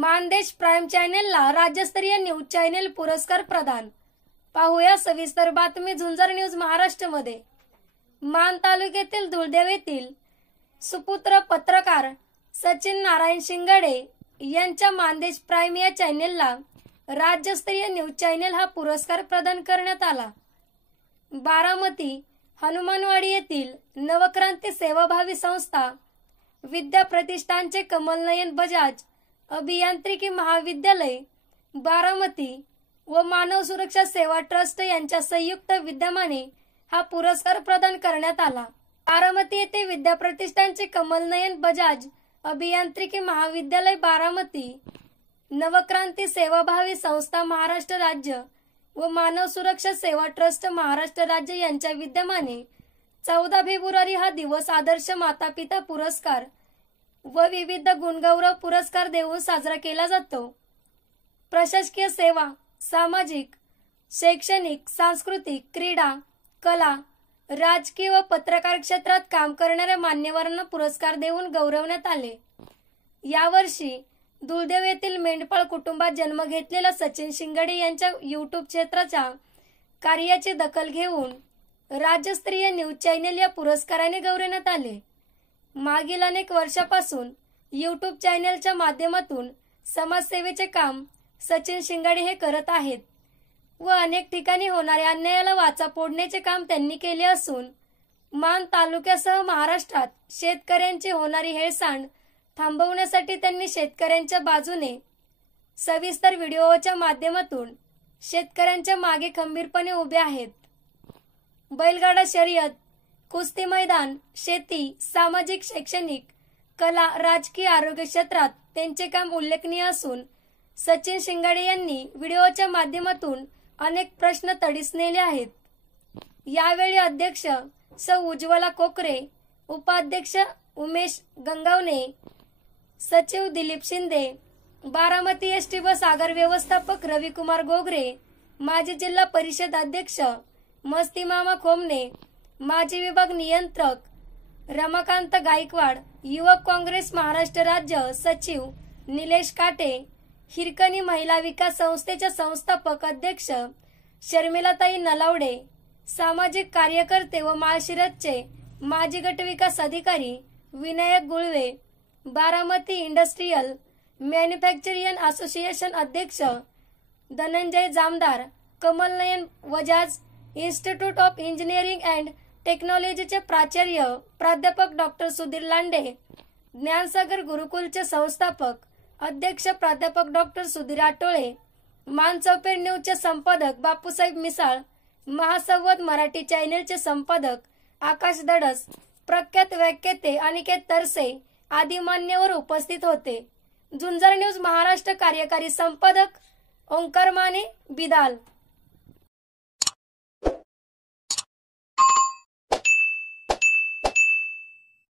Mandesh prime चॅनेलला राज्यस्तरीय news channel पुरस्कार प्रदान। पाहूया सविस्तर बातमी झुंजार न्यूज महाराष्ट्रमध्ये। मान तालुक्यातील धुळदेव येथील सुपुत्र पत्रकार सचिन नारायण शिंगाडे यांच्या मानदेश प्राईम या चॅनेलला राज्यस्तरीय न्यूज चॅनेल हा पुरस्कार प्रदान करण्यात आला। बारामती हनुमानवाडी येथील नवक्रांती सेवाभावी संस्था विद्या प्रतिष्ठानचे कमलनयन बजाज अभियांत्रिकी महाविद्यालय बारामती व मानव सुरक्षा सेवा ट्रस्ट यांच्या संयुक्त विद्यमाने हा पुरस्कार प्रदान करण्यात आला। बारामती येथे विद्या प्रतिष्ठानचे कमलनयन बजाज अभियांत्रिकी महाविद्यालय बारामती, नवक्रांती सेवाभावी संस्था महाराष्ट्र राज्य व मानव सुरक्षा सेवा ट्रस्ट महाराष्ट्र राज्य यांच्या विद्यमाने 14 फेब्रुवारी हा दिवस आदर्श माता पिता पुरस्कार व विविध गुणगौरव पुरस्कार देऊन साजरा केला जातो। प्रशासकीय सेवा, सामाजिक, शैक्षणिक, सांस्कृतिक, क्रीडा, कला, राजकीय व पत्रकार क्षेत्रात काम करणाऱ्या मान्यवरांना पुरस्कार देऊन गौरवण्यात आले। यावर्षी धुळदेव येथील मेंढपाळ कुटुंबात जन्म घेतलेल्या सचिन शिंगाडे यांच्या यूट्यूब क्षेत्राच्या कार्याची दखल घेऊन राज्यस्तरीय न्यूज चॅनेल या पुरस्काराने गौरवण्यात आले। मागील अनेक वर्षापासून यूट्यूब चॅनेलच्या माध्यमातून समाजसेवेचे काम सचिन शिंगाडे हे करत आहेत व अनेक ठिकाणी होणाऱ्या अन्यायाला वाचा फोडण्याचे काम त्यांनी केले असून मान तालुक्यासह महाराष्ट्रात शेतकऱ्यांची होणारी हेळसांड थांबवण्यासाठी त्यांनी शेतकऱ्यांच्या बाजूने सविस्तर व्हिडिओच्या माध्यमातून शेतकऱ्यांच्या मागे खंबीरपणे उभे आहेत। बैलगाडा शर्यत, कुस्ती मैदान, शेती, सामाजिक, शैक्षणिक, कला, राजकीय, आरोग्य क्षेत्रात त्यांचे काम उल्लेखनीय असून सचिन शिंगाडे यांनी व्हिडिओच्या माध्यमातून अनेक प्रश्न तडीस नेले आहेत। यावेळी अध्यक्ष सौ उज्ज्वला कोकरे, उपाध्यक्ष उमेश गंगावणे, सचिव दिलीप शिंदे, बारामती एसटी बस आगार व्यवस्थापक रविकुमार गोगरे, माजी जिल्हा परिषद अध्यक्ष मस्ती मामा खोमने, माजी विभाग नियंत्रक रमाकांत गायकवाड, युवक काँग्रेस महाराष्ट्र राज्य सचिव निलेश काटे, हिरकणी महिला विकास संस्थेच्या संस्थापक अध्यक्ष शर्मिलाताई नलावडे, सामाजिक कार्यकर्ते व माळशिरसचे माजी गट विकास अधिकारी Vinayak Gulve, Baramati industrial manufacturing association अध्यक्ष Dhananjay Jamdar, Kamalnayan Bajaj institute of engineering and टेक्नॉलॉजीचे प्राचार्य प्राध्यापक डॉक्टर सुधीर लांडे, ज्ञानसागर गुरुकुलचे संस्थापक अध्यक्ष प्राध्यापक डॉक्टर सुधीर आटोळे, मानचौपेड न्यूजचे संपादक बापूसाहेब मिसाळ, महासंवाद मराठी चॅनेलचे संपादक आकाश धडस, प्रख्यात व्याख्याते अनिकेत तरसे आदी मान्यवर उपस्थित होते। झुंजार न्यूज महाराष्ट्र कार्यकारी संपादक ओंकार माने, बिदाल।